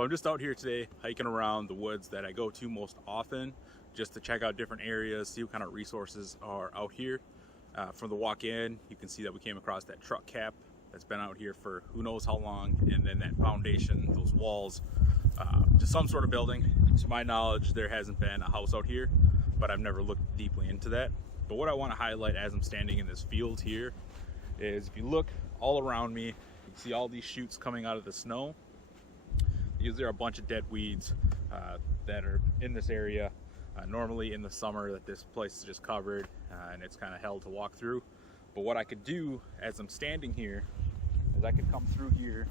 So I'm just out here today hiking around the woods that I go to most often, just to check out different areas, see what kind of resources are out here. From the walk in, you can see that we came across that truck cap that's been out here for who knows how long, and then that foundation, those walls, just some sort of building. To my knowledge, there hasn't been a house out here, but I've never looked deeply into that. But what I want to highlight as I'm standing in this field here is, if you look all around me, you can see all these shoots coming out of the snow. There are a bunch of dead weeds that are in this area. Normally in the summer, that this place is just covered and it's kind of hell to walk through. But what I could do as I'm standing here is I could come through here,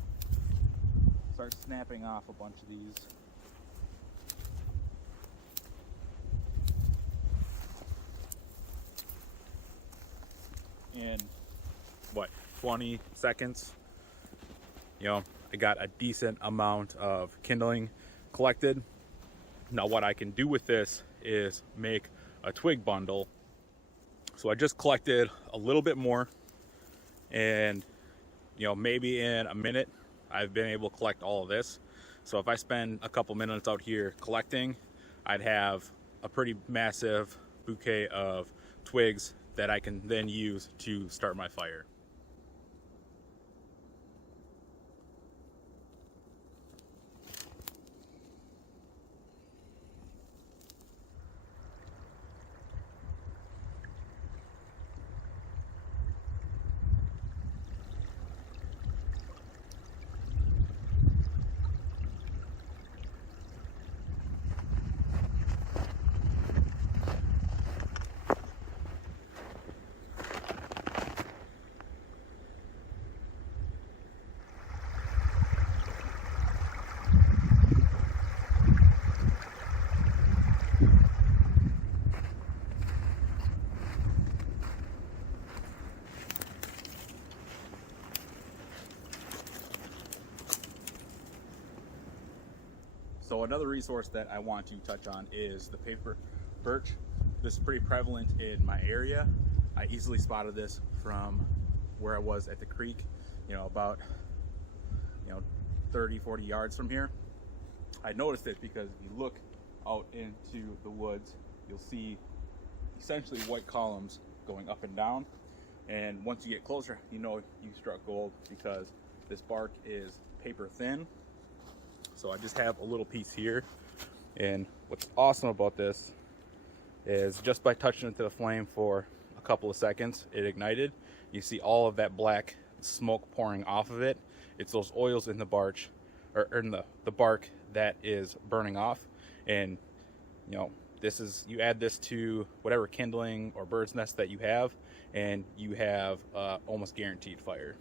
start snapping off a bunch of these. In what, 20 seconds, I got a decent amount of kindling collected. Now what I can do with this is make a twig bundle. So I just collected a little bit more, and maybe in a minute I've been able to collect all of this. So if I spend a couple minutes out here collecting, I'd have a pretty massive bouquet of twigs that I can then use to start my fire. So another resource that I want to touch on is the paper birch. This is pretty prevalent in my area. I easily spotted this from where I was at the creek, about 30, 40 yards from here. I noticed it because if you look out into the woods, you'll see essentially white columns going up and down. And once you get closer, you struck gold, because this bark is paper thin. So I just have a little piece here, and what's awesome about this is just by touching it to the flame for a couple of seconds, it ignited. You see all of that black smoke pouring off of it. It's those oils in the bark, or in the bark, that is burning off. And you add this to whatever kindling or bird's nest that you have, and you have almost guaranteed fire.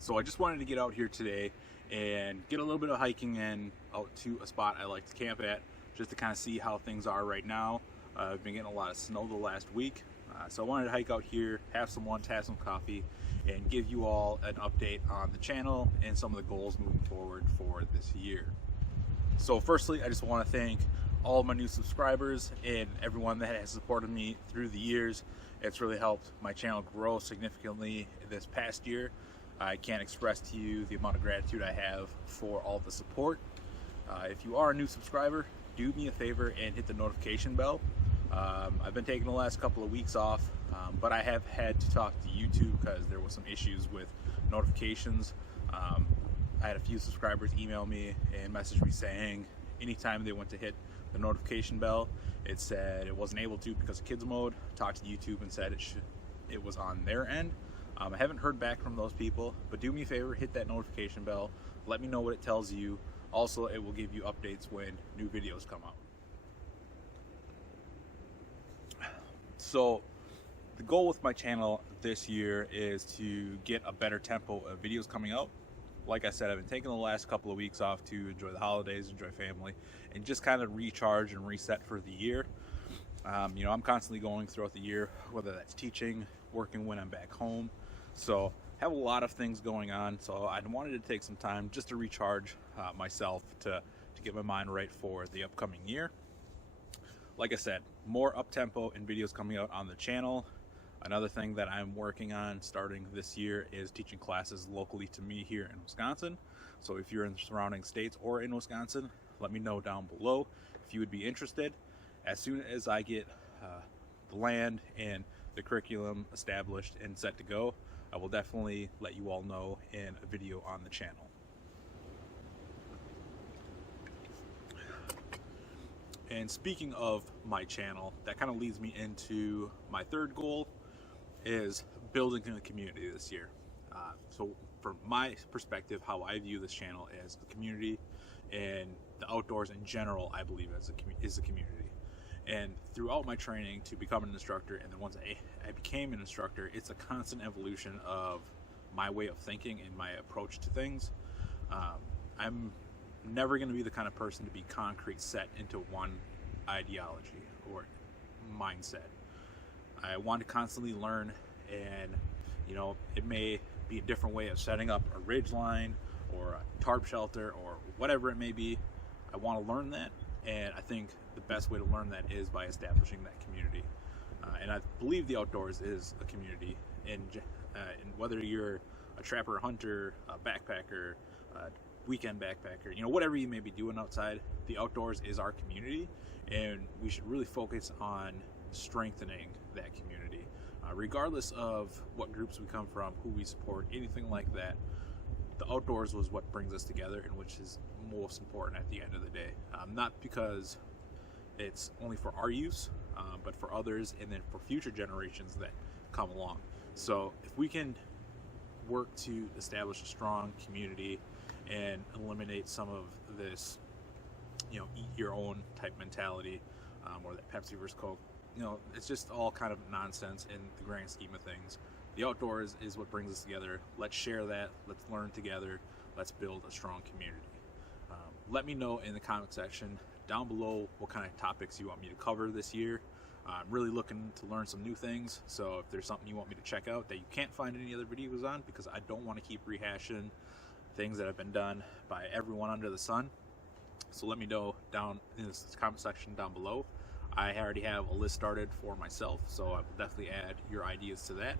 So I just wanted to get out here today and get a little bit of hiking in out to a spot I like to camp at, just to kind of see how things are right now. I've been getting a lot of snow the last week, so I wanted to hike out here, have some lunch, have some coffee, and give you all an update on the channel and some of the goals moving forward for this year. So firstly, I just want to thank all of my new subscribers and everyone that has supported me through the years. It's really helped my channel grow significantly this past year. I can't express to you the amount of gratitude I have for all the support. If you are a new subscriber, do me a favor and hit the notification bell. I've been taking the last couple of weeks off, but I have had to talk to YouTube because there was some issues with notifications. I had a few subscribers email me and message me saying anytime they went to hit the notification bell, it said it wasn't able to because of kids mode. Talked to YouTube and said it was on their end. I haven't heard back from those people, but do me a favor, hit that notification bell. Let me know what it tells you. Also, it will give you updates when new videos come out. So the goal with my channel this year is to get a better tempo of videos coming out. Like I said, I've been taking the last couple of weeks off to enjoy the holidays, enjoy family, and just kind of recharge and reset for the year. I'm constantly going throughout the year, whether that's teaching, working when I'm back home. So have a lot of things going on. So I wanted to take some time just to recharge myself to get my mind right for the upcoming year. Like I said, more up-tempo and videos coming out on the channel. Another thing that I'm working on starting this year is teaching classes locally to me here in Wisconsin. So if you're in the surrounding states or in Wisconsin, let me know down below if you would be interested. As soon as I get the land and the curriculum established and set to go, I will definitely let you all know in a video on the channel. And speaking of my channel, that kind of leads me into my third goal, is building a community this year. So from my perspective, how I view this channel as a community, and the outdoors in general, I believe is a community. And throughout my training to become an instructor, and then once I became an instructor, it's a constant evolution of my way of thinking and my approach to things. I'm never going to be the kind of person to be concrete set into one ideology or mindset. I want to constantly learn, and it may be a different way of setting up a ridge line or a tarp shelter or whatever it may be. I want to learn that, and I think the best way to learn that is by establishing that community. And I believe the outdoors is a community, and whether you're a trapper, hunter, a backpacker, a weekend backpacker, whatever you may be doing outside, the outdoors is our community, and we should really focus on strengthening that community. Regardless of what groups we come from, who we support, anything like that, the outdoors was what brings us together, and which is most important at the end of the day. Not because it's only for our use, but for others, and then for future generations that come along. So if we can work to establish a strong community and eliminate some of this, eat your own type mentality, or that Pepsi versus Coke, it's just all kind of nonsense in the grand scheme of things. The outdoors is what brings us together. Let's share that. Let's learn together. Let's build a strong community. Let me know in the comment section down below what kind of topics you want me to cover this year. I'm really looking to learn some new things, so if there's something you want me to check out that you can't find any other videos on, because I don't want to keep rehashing things that have been done by everyone under the sun, so let me know down in the comment section down below. I already have a list started for myself, so I will definitely add your ideas to that.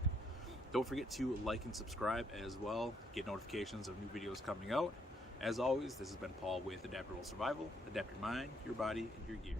Don't forget to like and subscribe as well, get notifications of new videos coming out. As always, this has been Paul with Adaptable Survival. Adapt your mind, your body, and your gear.